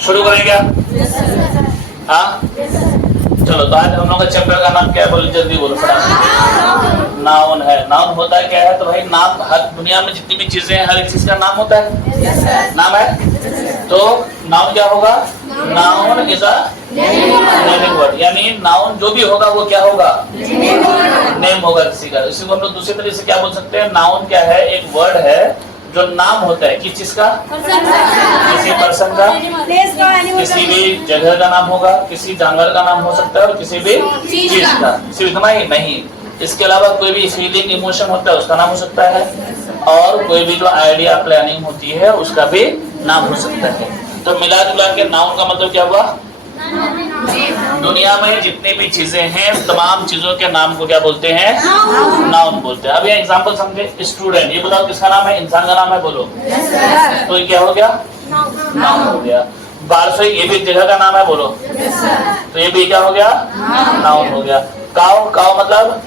शुरू करें क्या? हाँ चलो, तो आज हम लोग का चैप्टर का नाम क्या है? बोलो जल्दी बोलो फटाफट। नाउन है। नाउन होता है क्या है? तो भाई नाम, हर दुनिया में जितनी भी चीजें हैं हर एक चीज का नाम होता है। नाम है तो नाउन क्या होगा? Noun is a naming word, यानी नाउन जो भी होगा वो क्या होगा? नेम होगा किसी का। इसी को हम लोग दूसरी तरीके से क्या बोल सकते हैं? नाउन क्या है? एक वर्ड है जो नाम होता है किस चीज का? किसी पर्सन का, किसी भी जगह का नाम होगा, किसी जानवर का नाम हो सकता है और किसी भी चीज का। सिर्फ इतना ही नहीं, इसके अलावा कोई भी फीलिंग इमोशन होता है उसका नाम हो सकता है, और कोई भी जो आइडिया प्लानिंग होती है उसका भी नाम हो सकता है। तो मिला जुला के नाउन का मतलब क्या हुआ? दुनिया में जितनी भी चीजें हैं तमाम चीजों के नाम को क्या बोलते हैं? नाउन बोलते हैं। अब ये एग्जांपल समझे। स्टूडेंट, ये बताओ किसका नाम है? इंसान का नाम है, बोलो। तो ये क्या हो गया? नाउन हो गया। बारसोई, ये भी जगह का नाम है, बोलो। तो ये भी क्या हो गया? नाउन हो गया। काव, काव मतलब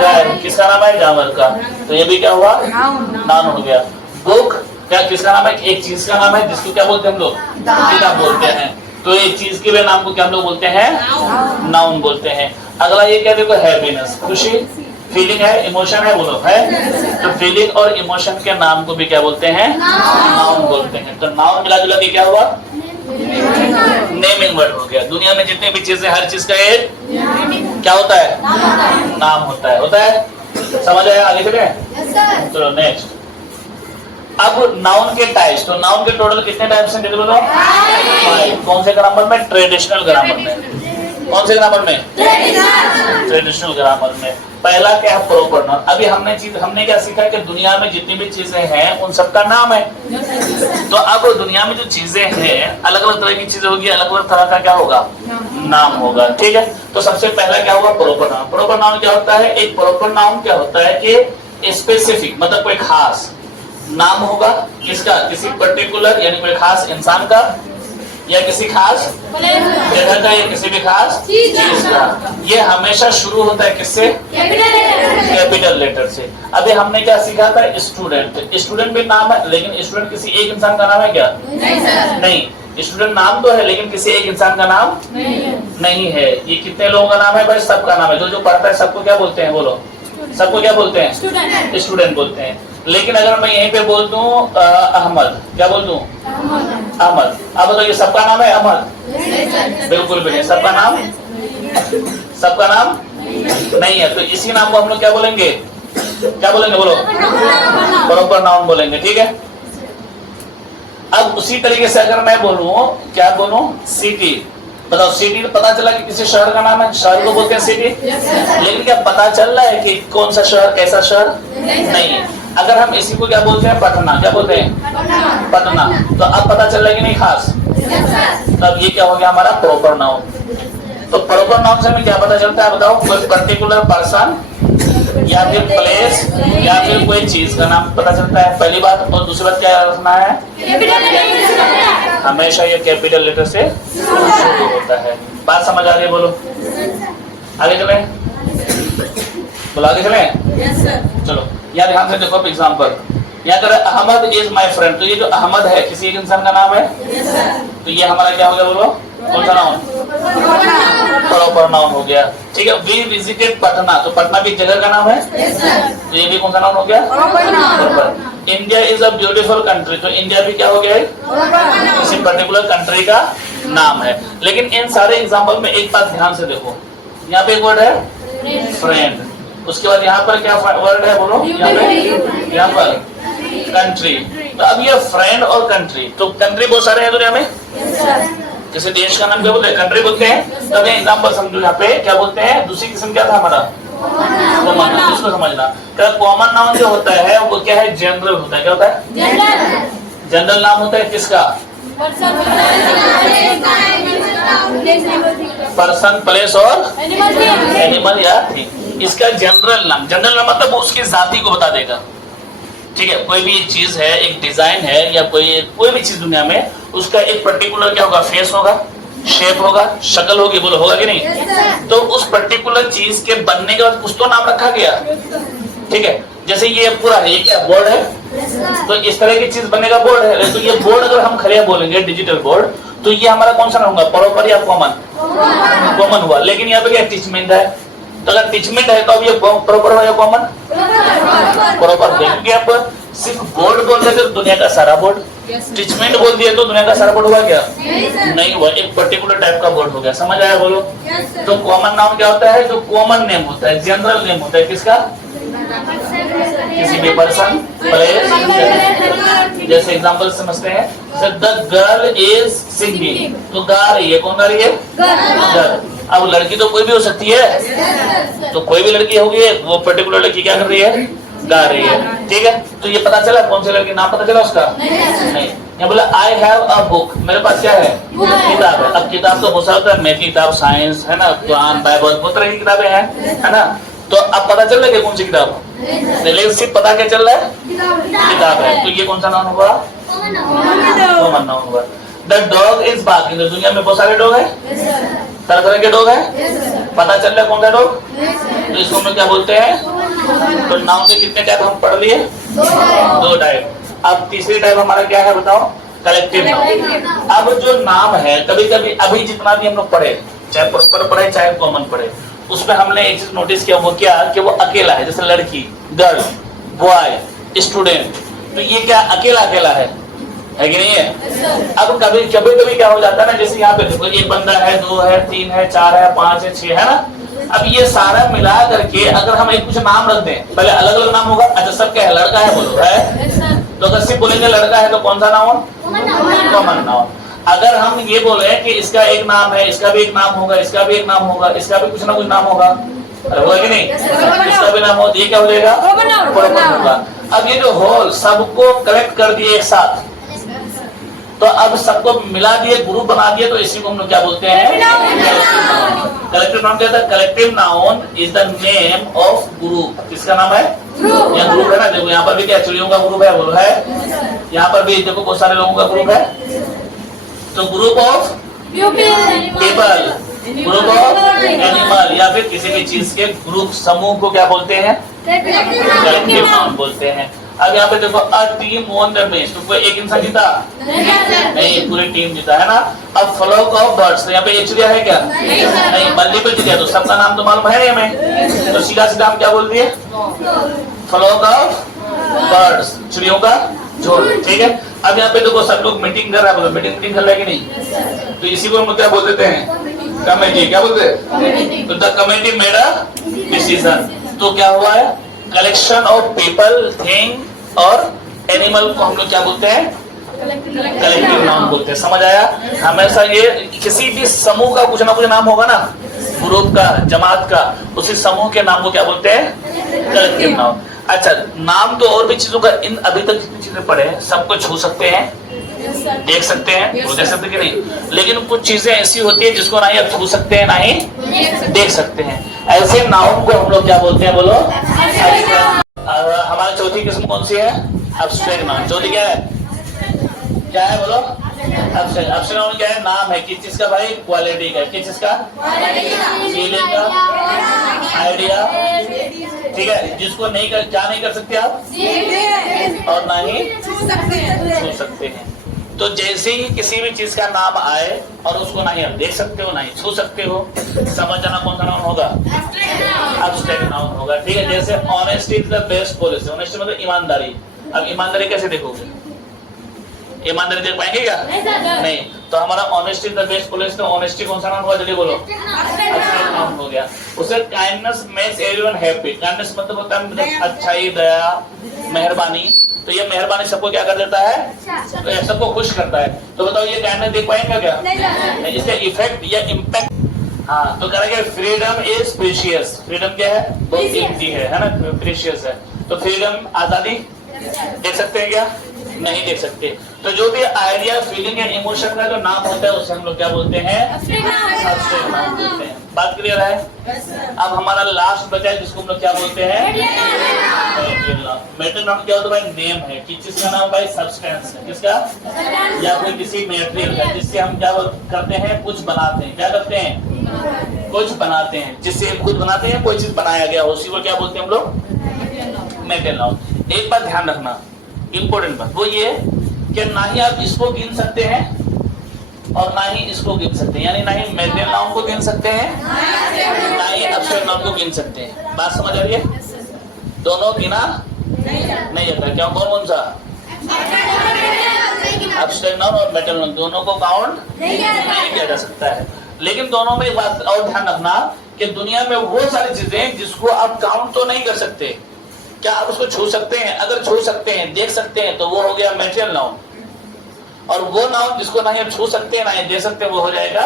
गाय, किसका नाम है? जानवर का। तो ये भी क्या हुआ? नाउन हो गया। बुक, क्या किसका नाम है? एक चीज का नाम है जिसको क्या बोलते हैं हम लोग? किताब बोलते हैं। तो एक चीज के भी नाम को क्या हम लोग बोलते हैं? नाउन बोलते हैं। अगला ये क्या देखो, हैप्पीनेस, खुशी, फीलिंग है, इमोशन है, बोलो है। तो फीलिंग और इमोशन के नाम को भी क्या बोलते हैं? नाउन बोलते हैं। तो नाउन मिला जुला के क्या हुआ? नेमिंग वर्ड हो गया। दुनिया में जितनी भी चीजें, हर चीज का एक क्या होता है? नाम होता है। होता है, समझ आया? आगे चले चलो नेक्स्ट। अब नाउन के टाइप्स। तो नाउन के टोटल कितने टाइप्स हैं? बोलो। 5। कौन से ग्रामर में? ट्रेडिशनल ग्रामर में। कौन से ग्रामर में? ट्रेडिशनल ग्रामर में। पहला क्या है? Proper noun. अभी हमने क्या सीखा है कि दुनिया में जितनी भी चीजें हैं उन सबका नाम है। तो अब दुनिया में जो चीजें हैं अलग अलग तरह की चीजें होगी, अलग अलग तरह का क्या होगा? नाम होगा। ठीक है, तो सबसे पहला क्या होगा? Proper noun. प्रॉपर नाउन क्या होता है? एक प्रॉपर नाउन क्या होता है कि स्पेसिफिक, मतलब कोई खास नाम होगा किसका? किसी पर्टिकुलर, यानी कोई खास इंसान का, या किसी खास जगह का, या किसी भी खास चीज का। ये हमेशा शुरू होता है किससे? कैपिटल लेटर से। अभी हमने क्या सीखा था? स्टूडेंट। स्टूडेंट भी नाम है, लेकिन स्टूडेंट किसी एक इंसान का नाम है क्या? नहीं। स्टूडेंट नाम तो है लेकिन किसी एक इंसान का नाम नहीं है। ये कितने लोगों का नाम है? भाई सबका नाम है। जो जो पढ़ता है सबको क्या बोलते हैं? बोलो। सबको क्या बोलते हैं? स्टूडेंट बोलते हैं। लेकिन अगर मैं यहीं पे बोल दूं अहमद, क्या बोल दूं? अहमद। अब बताइए सबका नाम है अहमद? बिल्कुल भी नहीं। सबका नाम नहीं है। तो इसी नाम को हम लोग क्या बोलेंगे? क्या बोलेंगे? बोलो। प्रॉपर नाउन बोलेंगे। ठीक है। अब उसी तरीके से अगर मैं बोलूं, क्या बोलूं? सिटी। बताओ, सिटी पता चला कि किसी शहर का नाम है, शहर को बोलते हैं सिटी। लेकिन क्या पता चल रहा है कि कौन सा शहर, कैसा शहर? नहीं है। अगर हम इसी को क्या बोलते हैं? पटना। क्या बोलते हैं? पटना। तो अब पता चल रहा है कि नहीं खास? तब ये क्या हो गया हमारा? Proper noun. तो प्रॉपर नाउन से हमें क्या पता चलता है? बताओ। कोई पर्टिकुलर पर्सन या फिर प्लेस या फिर कोई चीज का नाम पता चलता है, पहली बात। और दूसरी बात क्या रखना है? हमेशा ये कैपिटल लेटर से शुरू होता है। बात समझ आ रही है? बोलो। आगे चले, बोलो आगे चले। चलो यहाँ ध्यान से देखो। एग्जाम्पल यहाँ कर, अहमद इज माई फ्रेंड। तो ये जो अहमद है किसी एक इंसान का नाम है। तो ये हमारा क्या हो गया? बोलो। कौन सा नाउन? प्रॉपर नाउन हो गया। ठीक है। We visited Patna. तो पटना भी जगह का नाम है। तो ये भी कौन सा नाउन हो गया? Proper. India is a beautiful country. तो इंडिया भी क्या हो गया? किसी पर्टिकुलर कंट्री का नाम है। लेकिन इन सारे एग्जाम्पल में एक बात ध्यान से देखो। यहाँ पे एक वर्ड है फ्रेंड, उसके बाद यहाँ पर क्या वर्ड है? बोलो। यहाँ पर कंट्री। तो अब ये फ्रेंड और कंट्री, तो कंट्री बहुत सारे हैं दुनिया में। जैसे देश का नाम क्या बोलते हैं? कंट्री बोलते हैं। तब ये एग्जाम्पल समझो। यहाँ पे क्या बोलते हैं? दूसरी किस्म क्या था हमारा? Common noun. इसको समझना। कॉमन नाउन जो होता है वो क्या है? जनरल होता है। क्या होता है? जनरल नाम होता है किसका? पर्सन, प्लेस और एनिमल या थिंग। इसका जनरल नाम मतलब उसकी जाति को बता देगा। ठीक है। कोई भी चीज है, एक डिजाइन है, या कोई भी चीज दुनिया में, उसका एक पर्टिकुलर क्या होगा? फेस होगा, शेप होगा, शक्ल होगी। बोलो होगा कि नहीं? तो उस पर्टिकुलर चीज के बनने के बाद कुछ तो नाम रखा गया। ठीक है। जैसे ये पूरा है, ये क्या बोर्ड है? तो इस तरह की चीज बनने का बोर्ड है। तो ये बोर्ड अगर अगर हम खड़े बोलेंगे डिजिटल बोर्ड, तो ये हमारा कौन सा नाम होगा, प्रॉपर या कॉमन? कॉमन हुआ। लेकिन यहाँ पे क्या टीचमेंट है, तो अगर टीचमेंट है तो अब ये प्रॉपर हुआ या कॉमन? प्रॉपर। क्योंकि आप सिर्फ बोर्ड बोल रहे थे तो दुनिया का सारा बोर्ड, टीचमेंट बोल दिया तो दुनिया का सारा बोर्ड हुआ क्या? नहीं हुआ, एक पर्टिकुलर टाइप का बोर्ड हो गया। समझ आया? बोलो। तो कॉमन नाउन क्या होता है? जो कॉमन नेम होता है, जनरल नेम होता है। किसका? किसी भी पर्सन, प्लेस। जैसे एग्जांपल समझते हैं, द गर्ल इज सिंगिंग, तो गा रही है। कौन गा रही है? गर्ल। अब लड़की तो कोई भी हो सकती है, तो कोई भी लड़की होगी, वो पर्टिकुलर लड़की क्या कर रही है? गा रही है। ठीक है, तो ये पता चला कौन सी लड़की, नाम पता चला उसका? नहीं। यहाँ बोला आई हैव अ बुक, मेरे पास क्या है? किताब है। अब किताब तो हो सकता है मैथ किताब, साइंस है ना, कुरान, बाइबल, बहुत तरह की किताबें हैं, है ना। तो अब पता चल रहा है कौन सी किताब, लेकिन सिर्फ पता क्या चल रहा है? किताब है। तो ये कौन सा नाउन होगा? कॉमन नाउन होगा। द डॉग इज बार्किंग, दुनिया में बहुत सारे डॉग है, तरह तरह के डॉग है, पता चल रहा है कौन सा डॉग, तो इसको हम लोग क्या बोलते हैं? तो नाउन के कितने टाइप हम पढ़ लिए? 2 टाइप। अब तीसरी टाइप हमारा क्या है बताओ? Collective noun. अब जो नाम है, कभी कभी अभी जितना भी हम लोग पढ़े, चाहे प्रॉपर पढ़े चाहे कॉमन पढ़े, उसमें हमने एक चीज नोटिस किया, वो क्या कि वो अकेला है। जैसे लड़की, गर्ल, बॉय, स्टूडेंट, तो ये क्या अकेला अकेला है कि नहीं है? अब कभी कभी कभी क्या हो जाता है ना, जैसे यहाँ पे देखो, एक बंदा है, 2 है, 3 है, 4 है, 5 है, 6 है ना। अब ये सारा मिला करके अगर हम एक कुछ नाम रख दें, पहले अलग अलग नाम होगा। अच्छा, सब क्या है? लड़का है, बोलो है। तो अगर सिर्फ बोलेंगे लड़का है तो कौन सा नाउन? Common noun. अगर हम ये बोले कि इसका एक नाम है, इसका भी एक नाम होगा, इसका भी एक नाम होगा, इसका भी कुछ ना कुछ नाम होगा, होगा कि नहीं? इसका भी नाम हो, ये क्या हो जाएगा? कॉमन होगा। अब ये जो होल सबको कलेक्ट कर दिए एक साथ, तो अब सबको मिला दिए, ग्रुप बना दिए, तो इसी को हम लोग क्या बोलते हैं? Collective noun. क्या था? Collective noun is the name of group. किसका नाम है? यहाँ ग्रुप है ना, देखो यहाँ पर भी क्या चिड़ियों का ग्रुप है, बोलो है। यहाँ पर भी देखो बहुत सारे लोगों का ग्रुप है, तो group of people, group of animal, या फिर किसी भी चीज के ग्रुप, समूह को क्या बोलते हैं? कलेक्टिव नाउन बोलते हैं। अब यहाँ पे देखो, a team won the match, तो कोई एक इंसान जीता नहीं, पूरी टीम जीता है ना। अब फ्लॉक ऑफ बर्ड्स, तो यहाँ पे एक चिड़िया है क्या? नहीं, मल्टीपल चिड़िया, तो सबका नाम तो मालूम है हमें, तो सीधा सीधा हम क्या बोल दिए? फ्लॉक ऑफ बर्ड्स, चिड़ियों का झुंड। ठीक है, अब यहाँ पे देखो सब लोग मीटिंग कर रहा है, मीटिंग कर रहा है कि नहीं? तो इसी को हम क्या बोल देते हैं? कमेटी। क्या बोलते हैं? तो the committee made a decision. तो क्या हुआ है? कलेक्शन ऑफ पीपल, थिंग और एनिमल को हम लोग क्या बोलते हैं? कलेक्टिव नाउन बोलते हैं। समझ आया? हमेशा ये किसी भी समूह का कुछ ना कुछ नाम होगा ना, ग्रुप का, जमात का, उसी समूह के नाम को क्या बोलते हैं? Collective noun. अच्छा, नाम तो और भी चीजों का, इन अभी तक जितनी चीजें पढ़े सबको छू सकते हैं, देख सकते हैं, देख सकते कि नहीं, लेकिन कुछ चीजें ऐसी होती है जिसको ना ही आप छू सकते हैं ना ही देख सकते हैं। ऐसे नाउन को हम लोग क्या बोलते हैं? बोलो। हमारी चौथी किस्म कौन सी है? Abstract noun. चौथी क्या है? क्या है? बोलो। एब्स्ट्रैक्ट। एब्स्ट्रैक्ट नाउन क्या है? नाम है किस चीज का भाई? क्वालिटी का। किस चीज का? फीलिंग का, आइडिया। ठीक है, जिसको नहीं कर, क्या नहीं कर सकते आप, और ना ही छू सकते हैं। तो जैसे ही किसी भी चीज का नाम आए और उसको ना ही आप देख सकते हो ना ही छू सकते हो, समझ जाना कौन सा नाउन होगा? एब्स्ट्रैक्ट नाउन होगा। ठीक है, जैसे honesty is the best policy. Honesty मतलब ईमानदारी। अब ईमानदारी कैसे देखोगे? ईमानदारी देख पाएंगे क्या? नहीं। तो हमारा honesty is the best policy, तो ऑनेस्टी कौन सा नाउन होगा? जल्दी बोलो। एब्स्ट्रैक्ट नाउन हो गया। उसे kindness makes everyone happy. Kindness मतलब होता है अच्छाई, दया, मेहरबानी। तो ये मेहरबानी सबको क्या कर देता है? तो सबको खुश करता है। तो बताओ ये काइंडनेस देख पाएंगे क्या? नहीं। इसका इफेक्ट या इम्पैक्ट, हाँ, तो करेंगे फ्रीडम इज प्रीशियस। फ्रीडम क्या है? बहुत कीमती है ना, प्रीशियस है। तो फ्रीडम, आजादी देख सकते हैं क्या? नहीं देख सकते। तो जो भी आइडिया, फीलिंग या इमोशन का जो नाम होता है उसे हम लोग क्या बोलते हैं? एब्स्ट्रैक्ट नाउन बोलते हैं। बात क्लियर है? अब हमारा लास्ट बचा है जिसको हम लोग क्या बोलते हैं? Material noun. मैटेरियल नाउन क्या होता है भाई? नेम है कि जिसका नाम भाई सब्सटेंस है। किसका? या फिर किसी मैटेरियल का, जिससे हम क्या करते हैं? कुछ बनाते हैं। क्या करते हैं? कुछ बनाते हैं। जिससे कुछ बनाते हैं, कोई चीज बनाया गया हो, उसी को क्या बोलते हैं हम लोग? Material noun. एक बात ध्यान रखना, इंपॉर्टेंट बात, वो ये कि ना ही आप इसको गिन सकते हैं और ना ही इसको गिन सकते हैं, यानी ना ही मेटेरियल नाउन को गिन सकते हैं ना ही एब्स्ट्रैक्ट नाउन को गिन सकते हैं। बात समझ आ रही है? दोनों गिना नहीं जाता। क्यों? कौन सा? एब्स्ट्रैक्ट नाउन और मेटेरियल नाउन दोनों को काउंट नहीं किया जा सकता है। लेकिन दोनों में एक बात और ध्यान रखना कि दुनिया में वो सारी चीजें जिसको आप काउंट तो नहीं कर सकते, क्या आप उसको छू सकते हैं? अगर छू सकते हैं, देख सकते हैं, तो वो हो गया मेटेरियल नाउन। और वो नाउन जिसको ना ही आप छू सकते हैं ना ही देख सकते हैं, वो हो जाएगा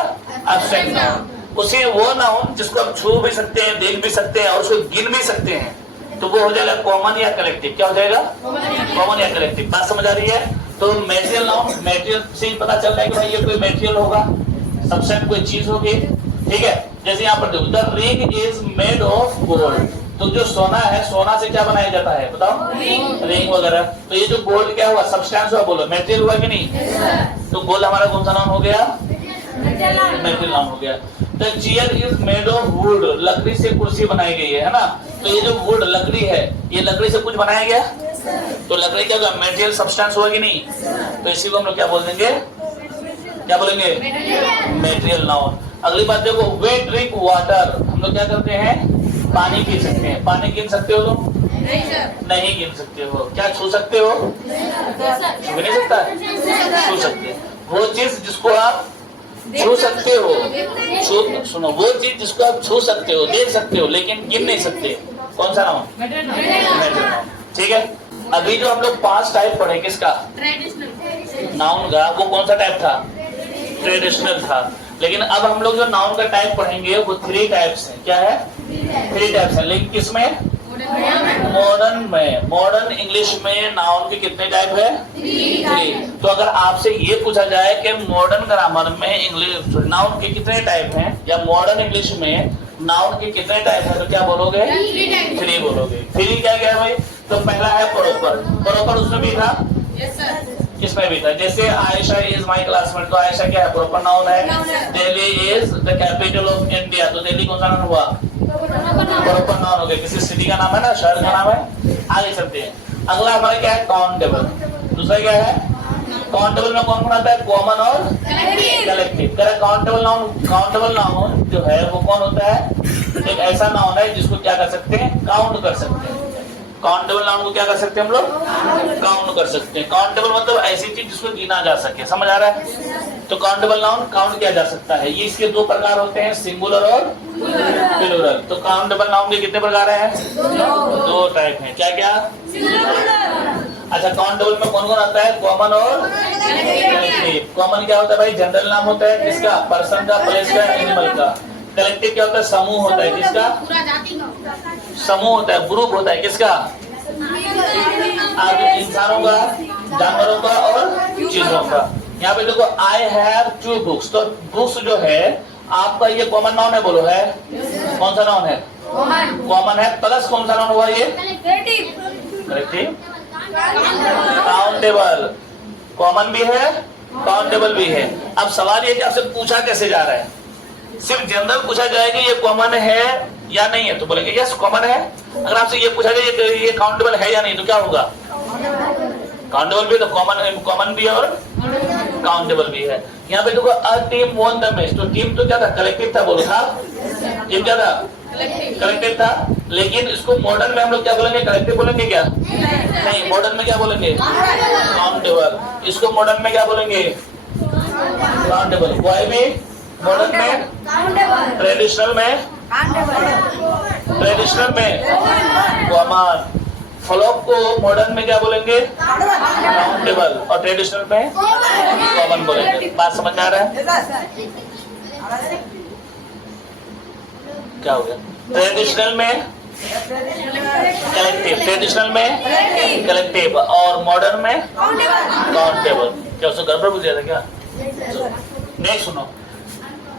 एब्स्ट्रैक्ट नाउन। उसी वो नाउन जिसको आप छू भी सकते हैं, देख भी सकते हैं और उसको गिन भी सकते हैं, तो वो हो जाएगा कॉमन या कलेक्टिव। क्या हो जाएगा? कॉमन या कलेक्टिव। बात समझ आ रही है? तो मेटेरियल नाउन, मेटेरियल से ही पता चल रहा है कि भाई ये कोई मेटेरियल होगा, सब्सटेंस कोई चीज होगी, ठीक है। जैसे यहाँ पर देखो, the ring is made of gold. तो जो सोना है, सोना से क्या बनाया जाता है बताओ? रिंग वगैरह। तो ये जो गोल्ड क्या हुआ? सब्सटेंस हुआ, बोलो मेटेरियल हुआ कि नहीं? तो गोल्ड हमारा कौन सा नाउन हो गया? मेटेरियल नाउन हो गया। The chair is made of would. लकड़ी से कुर्सी बनाई गई है ना। तो ये जो वुड लकड़ी है, ये लकड़ी से कुछ बनाया गया, तो लकड़ी क्या होगा? मेटेरियल सब्सटेंस होगा कि नहीं? तो इसी को हम लोग क्या बोल देंगे? क्या बोलेंगे? Material noun. अगली बात देखो, वे ड्रिंक वाटर। हम लोग क्या करते हैं? पानी पी सकते हैं। पानी गिन सकते हो तुम? नहीं गिन सकते हो। क्या छू सकते हो? छू नहीं सकता है? छू सकते हैं। वो चीज जिसको आप छू सकते हो, सुनो, वो चीज जिसको आप छू सकते हो, देख सकते हो, लेकिन गिन नहीं सकते, कौन सा नाउन? Material noun. ठीक है। अभी जो हम लोग 5 टाइप पढ़े किसका? नाउन का, वो कौन सा टाइप था? ट्रेडिशनल था। लेकिन अब हम लोग जो नाउन का टाइप पढ़ेंगे वो 3 टाइप्स हैं। क्या है? 3 टाइप्स है। लेकिन किसमें? मॉडर्न में। मॉडर्न इंग्लिश में नाउन के कितने टाइप है? 3। तो अगर आपसे ये पूछा जाए कि मॉडर्न ग्रामर में इंग्लिश नाउन के कितने टाइप हैं या मॉडर्न इंग्लिश में नाउन के कितने टाइप है, तो क्या बोलोगे? 3 बोलोगे। 3 क्या क्या है भाई? तो पहला है प्रोपर। प्रोपर उसमें भी था, किसमें भी था। जैसे आयशा इज माय क्लासमेट, तो आयशा क्या है? प्रोपर नाउन है। Delhi is the capital of India, तो दिल्ली कौन सा नाउन हुआ? प्रोपर नाउन हो गया। किसी सिटी का नाम है ना, शहर का नाम है। आगे चलते हैं। अगला हमारा क्या है? काउंटेबल। दूसरा क्या है? काउंटेबल में कौन कौन आता है? कॉमन और कलेक्टिव। काउंटेबल नाउन जो है वो कौन होता है? एक ऐसा नाउन है जिसको क्या कर सकते हैं? काउंट कर सकते हैं। काउंटेबल नाउन को क्या कर सकते हैं हम लोग? काउंट कर सकते हैं। काउंटेबल मतलब ऐसी चीज जिसको गिना जा सके। समझ आ रहा है? तो काउंटेबल नाउन काउंट किया जा सकता है। ये इसके 2 प्रकार होते हैं, सिंगुलर और प्लूरल। तो काउंटेबल नाउन के कितने प्रकार हैं? 2 टाइप हैं। क्या क्या? अच्छा, काउंटेबल में कौन कौन आता है? कॉमन और कलेक्टिव। कॉमन क्या होता है भाई? जनरल नाम होता है किसका? पर्सन का, प्लेस का, एनिमल का। कलेक्टिव क्या होता है? समूह होता है किसका? समूह होता है, ग्रुप होता है किसका? आगे इंसानों का, जानवरों का और चीजों का। यहाँ पे देखो, आई हैव 2 बुक्स। तो बुक्स जो है आपका ये कॉमन नाउन है, बोलो है? कौन सा नाउन है? कॉमन है। प्लस कौन सा नाउन हुआ ये? कलेक्टिव। काउंटेबल। कॉमन भी है, काउंटेबल भी है। अब सवाल ये कि आपसे पूछा कैसे जा रहा है? सिर्फ जनरल पूछा जाएगा ये कॉमन है या नहीं है, तो बोलेंगे यस कॉमन है। अगर आपसे ये पूछा जाए ये काउंटेबल है या नहीं, तो क्या होगा? काउंटेबल भी, तो कॉमन भी है और काउंटेबल भी है। यहाँ पे देखो, a team won the match. तो टीम तो क्या था? कलेक्टिव था, बोलो था? टीम क्या था? कलेक्टिव था। लेकिन इसको मॉडर्न में हम लोग क्या बोलेंगे? कलेक्टिव बोलेंगे क्या? नहीं, मॉडर्न में क्या बोलेंगे? काउंटेबल। इसको मॉडर्न में क्या बोलेंगे? काउंटेबल। वाई में? मॉडर्न में? ट्रेडिशनल में? कॉमन। फ्लॉप को मॉडर्न में क्या बोलेंगे? काउंटेबल। और ट्रेडिशनल में कॉमन बोलेंगे। बात समझ में आ रहा है? क्या हो गया? ट्रेडिशनल में कलेक्टिव, ट्रेडिशनल में कलेक्टिव और मॉडर्न में काउंटेबल। क्या उसको गड़बड़ बुझ गया था क्या? नेक्स्ट सुनो,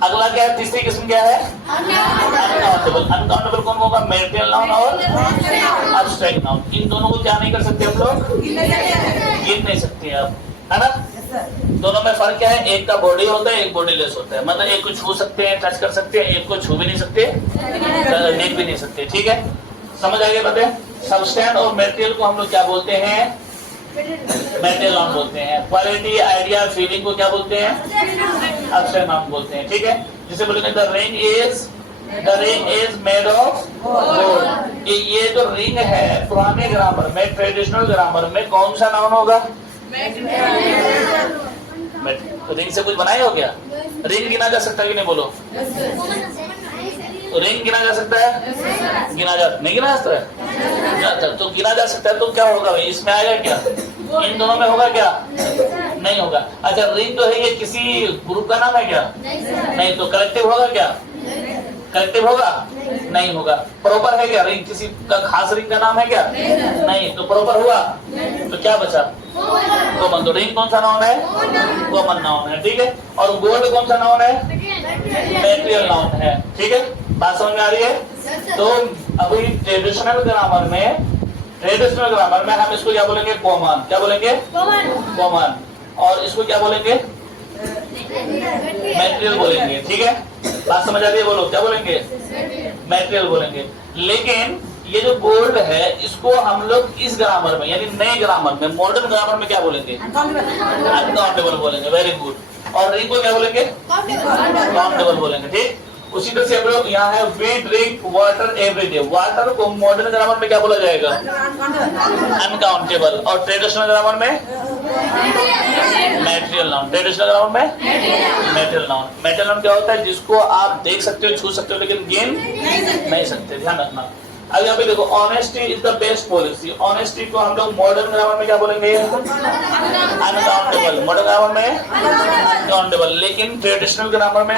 अगला क्या है? तीसरी किस्म क्या है? अनकाउंटेबल। अनकाउंटेबल कौन होगा? मेटेरियल नाउन और एब्स्ट्रैक्ट नाउन। इन दोनों को क्या नहीं कर सकते हम लोग? गिन नहीं सकते आप, है ना? दोनों में फर्क क्या है? एक का बॉडी होता है, एक बॉडीलेस होता है। मतलब एक को छू सकते हैं, टच कर सकते हैं, एक को छू भी नहीं सकते, देख भी नहीं सकते। ठीक है, समझ आ गया बातें? सबस्टेंस और मेटेरियल को हम लोग क्या बोलते हैं? मेटेरियल नाउन बोलते हैं। क्वालिटी, आइडिया, फीलिंग को क्या बोलते हैं? एब्स्ट्रैक्ट नाउन बोलते हैं। ठीक है, जैसे बोलेंगे the ring is made of gold. ये जो रिंग है पुराने ग्रामर में, ट्रेडिशनल ग्रामर में कौन सा नाउन होगा? रिंग से कुछ बनाए हो क्या? रिंग गिना जा सकता है कि नहीं? बोलो। रिंग गिना जा सकता है? गिना जा नहीं गिना जा सकता है? तो गिना जा सकता है तो क्या होगा भाई? इसमें आएगा क्या? इन दोनों में होगा क्या? नहीं होगा। अच्छा, रिंग जो है ये किसी ग्रुप का नाम है क्या? नहीं। तो कलेक्टिव होगा क्या? कलेक्टिव होगा? नहीं होगा। प्रॉपर है क्या? रिंग किसी का खास रिंग का नाम है क्या? नहीं। तो प्रॉपर हुआ तो क्या बचा? कॉमन। तो रिंग कौन सा नाउन है? कॉमन नाउन है। ठीक है, और गोल्ड कौन सा नाउन है? मेटेरियल नाउन है। ठीक है, बात समझ में आ रही है? तो अभी ट्रेडिशनल ग्रामर में हम इसको क्या बोलेंगे? कॉमन। क्या बोलेंगे? कॉमन। और इसको क्या बोलेंगे? मेटेरियल बोलेंगे। ठीक है, बात समझ आ रही है? बोलो, क्या बोलेंगे? मेटेरियल बोलेंगे। लेकिन ये जो गोल्ड है इसको हम लोग इस ग्रामर में, यानी नए ग्रामर में, मॉडर्न ग्रामर में क्या बोलेंगे? अनकाउंटेबल बोलेंगे। Very good. और रिंग को क्या बोलेंगे? काउंटेबल बोलेंगे। ठीक, उसी तरह से हम लोग यहाँ है we drink water every day. Water को मॉडर्न ग्रामर में क्या बोला जाएगा? अनकाउंटेबल। और ट्रेडिशनल ग्रामर में मेटेरियल नाउन। ट्रेडिशनल ग्रामर में मेटेरियल नाउन। मेटेरियल नाउन क्या होता है? जिसको आप देख सकते हो, छू सकते हो, लेकिन गिन नहीं सकते। ध्यान रखना। अब यहाँ पे देखो, honesty is the best policy. Honesty को हम लोग मॉडर्न ग्रामर में क्या बोलेंगे? अनकाउंटेबल। मॉडर्न ग्रामर में अनकाउंटेबल, लेकिन ट्रेडिशनल ग्रामर में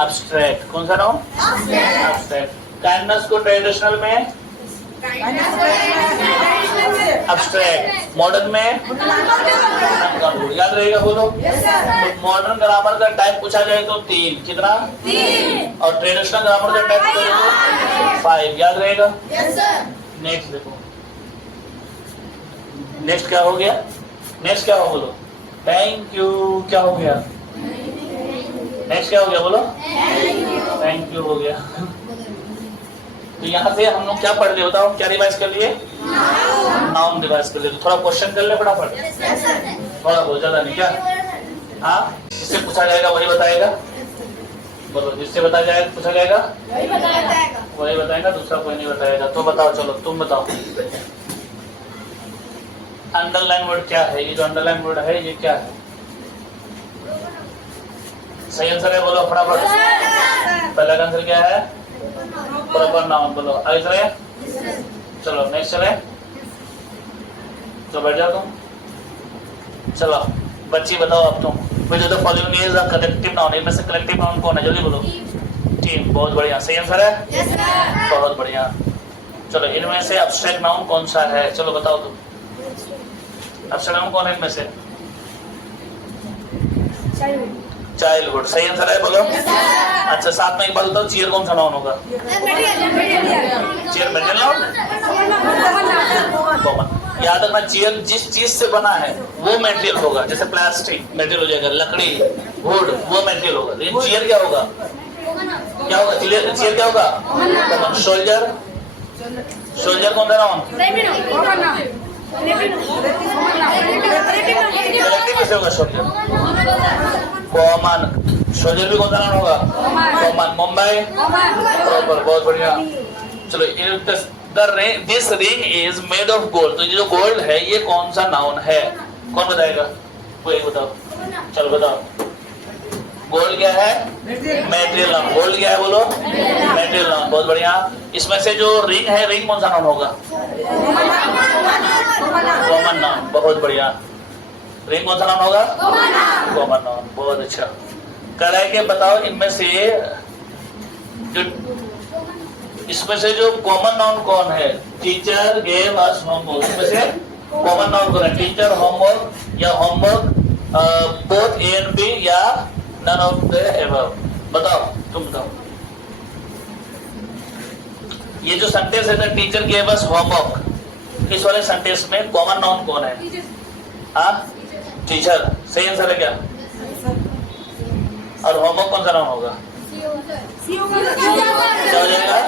एब्स्ट्रैक्ट। कौन सा नाउन? एब्स्ट्रैक्ट। काइंडनेस को ट्रेडिशनल में एब्स्ट्रैक्ट, मॉडर्न में अनकाउंटेबल। याद रहेगा? बोलो। तो मॉडर्न ग्रामर का टाइप पूछा जाए तो 3। कितना? 3। और ट्रेडिशनल ग्रामर का टाइप पूछा जाए तो 5। याद रहेगा? नेक्स्ट देखो, नेक्स्ट क्या हो गया? नेक्स्ट क्या हो? बोलो। Thank you. क्या हो गया? नेक्स्ट क्या हो गया? बोलो। थैंक यू हो गया। तो यहाँ से हम लोग क्या पढ़ लिए? बताओ, क्या रिवाइज कर लिए? नाउन रिवाइज कर लिए। तो थोड़ा क्वेश्चन कर ले फटाफट, थोड़ा बहुत, ज्यादा नहीं। क्या? हाँ, जिससे पूछा जाएगा वही बताएगा। बोलो, जिससे बताया जाएगा पूछा जाएगा वही बताएगा, दूसरा कोई नहीं बताएगा। तो बताओ, चलो तुम बताओ। अंडरलाइन वर्ड क्या है? ये जो अंडरलाइन वर्ड है ये क्या है? सही आंसर है? बोलो फटाफट। पहला आंसर क्या है? Proper noun. बोलो। आगे चलो, नेक्स्ट चले। तो बैठ जाओ तुम। चलो बच्ची बताओ अब तुम। Which of the following is the collective noun? इनमें से कलेक्टिव नाउन कौन है? जल्दी बोलो। टीम। बहुत बढ़िया, सही आंसर है। yes, बहुत बढ़िया। चलो, इनमें से एब्स्ट्रैक्ट नाउन कौन सा है? चलो बताओ तुम। एब्स्ट्रैक्ट नाउन कौन है इनमें से? चाइल्डहुड। सही आंसर है। बोलो। अच्छा, साथ में एक बात बताओ, चेयर कौन सा नाउन होगा? Chair material noun. कॉमन। याद रखना, चेयर जिस चीज से बना है वो मेटेरियल होगा। जैसे प्लास्टिक मेटेरियल हो जाएगा, लकड़ी, वुड, वो मेटेरियल होगा। लेकिन चेयर क्या होगा? क्या होगा? चेयर क्या होगा? कॉमन। सोल्जर। सोल्जर कौन सा नाउन? कैसे होगा? Soldier common. सोल्जर भी कौन सा नाउन होगा? कॉमन। मुंबई। प्रॉपर। बहुत बढ़िया। चलो, this ring is made of gold. तो ये जो गोल्ड है ये कौन सा नाउन है? कौन बताएगा? कोई बताओ। चलो बताओ। गोल्ड क्या है? Material noun. गोल्ड क्या है? बोलो। Material noun. बहुत बढ़िया। इसमें से जो रिंग है, रिंग कौन सा नाउन होगा? Common noun. बहुत बढ़िया। रिंग कौन सा नाउन होगा? Common noun. बहुत अच्छा। कह रहा है कि बताओ इनमें से जो कॉमन नाउन कौन है? Teacher gave us homework. इसमें से कॉमन नाउन कौन है? टीचर, होमवर्क या homework, both A and B, या नन ऑफ द एबव? बताओ, तुम बताओ। ये जो सेंटेंस है the teacher gave us homework, इस वाले सेंटेंस में कॉमन नाउन कौन है? हाँ, टीचर। सही आंसर है क्या? और होमवर्क कौन सा नाउन होगा? क्या हो जाएगा?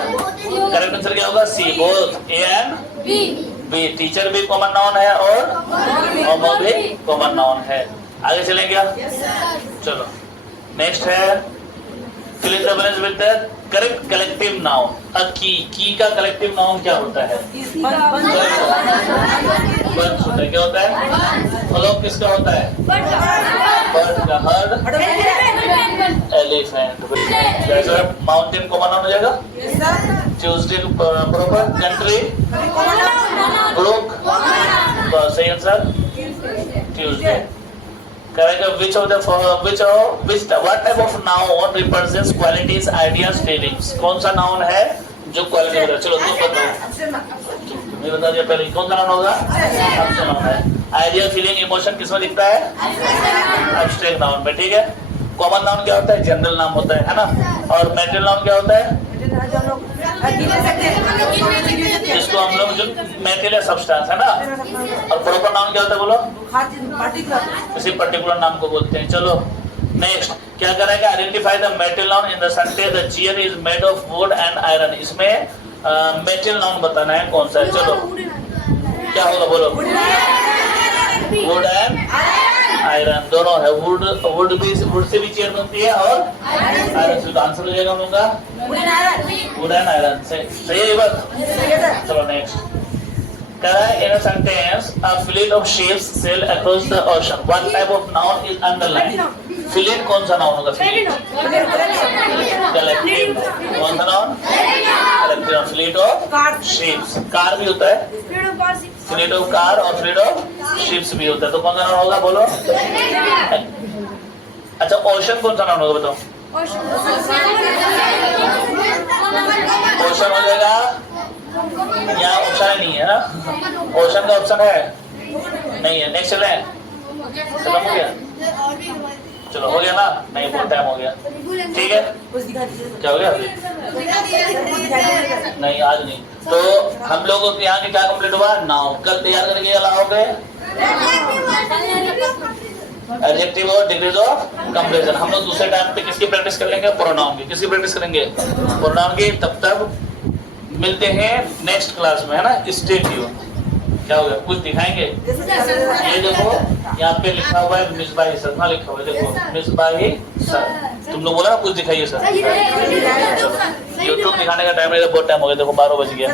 करेक्ट आंसर क्या होगा? C. Both A and B teacher भी कॉमन नाउन है और होमो भी कॉमन नाउन है। आगे चलें क्या? चलो नेक्स्ट है fill in the blanks with the correct collective noun. अब की का कलेक्टिव नाउन क्या होता है? बर्ड होता है। क्या होता है? फ्लॉक किसका होता है? बर्ड का। Herd elephant. जैसे माउंटेन कॉमन नाउन हो जाएगा। Tuesday proper. Country brook. सही answer Tuesday. Correct. which what type of noun represents qualities, ideas, feelings? कौन सा नाउन है जो क्वालिटी होता है? चलो तुम बताओ। तुमने बता दिया पहले। कौन सा नाउन होगा? एब्स्ट्रैक्ट नाउन है। आइडिया, फीलिंग, इमोशन किसमें दिखता है? एब्स्ट्रैक्ट नाउन में। ठीक है। कॉमन नाउन क्या होता है? जनरल नाम होता है ना। और मेटल नाउन क्या होता है? जिसको हम लोग जो मेटल सब्सटेंस है ना। और प्रॉपर नाउन क्या होता है बोलो? किसी पर्टिकुलर नाम को बोलते हैं। चलो नेक्स्ट क्या करेगा? Identify the metal noun in the sentence the chair is made of would and iron. इसमें मेटल नाउन बताना है कौन सा है। चलो क्या होगा बोलो? वुड एंड आयरन दोनों है। वुड से भी चेयर बनती है और आयरन से। तो आंसर हो जाएगा हम लोग का वुड एंड आयरन से। सही है ये बात? चलो next in a sentence a fleet of ships sail across the ocean. What type of noun is underlined? Fleet कौन सा नाउन होगा? Fleet collective। कौन सा noun? collective। fleet of ships। Car भी होता है। fleet of car और fleet of ships भी होता है। तो कौन सा नाउन होगा बोलो? अच्छा ओशन कौन सा नाउन होगा बताओ? ओशन हो जाएगा। यहाँ ऑप्शन नहीं है ना। ओशन का ऑप्शन है नहीं है। नेक्स्ट चले। खत्म हो गया? चलो हो गया ना? नहीं बहुत टाइम हो गया। ठीक है। क्या हो गया? नहीं आज नहीं। तो हम लोगों के यहाँ के क्या कंप्लीट हुआ? नाउन। कल तैयार करके लाओगे एडजेक्टिव और डिग्रीज ऑफ कंपैरिजन। हम लोग दूसरे टाइम पे किसकी प्रैक्टिस कर लेंगे? प्रोनाउन की। किसकी प्रैक्टिस करेंगे? प्रोनाउन की। तब तक मिलते हैं नेक्स्ट क्लास में, है ना। Stay tune. क्या हो गया? कुछ दिखाएंगे? ये देखो यहाँ पे लिखा हुआ है मिसबाही सर। हाँ लिखा हुआ है देखो मिसबाही सर। तुम लोग बोला कुछ दिखाइए सर। यूट्यूब दिखाने का टाइम है। बहुत टाइम हो गया। देखो 12 बज गया।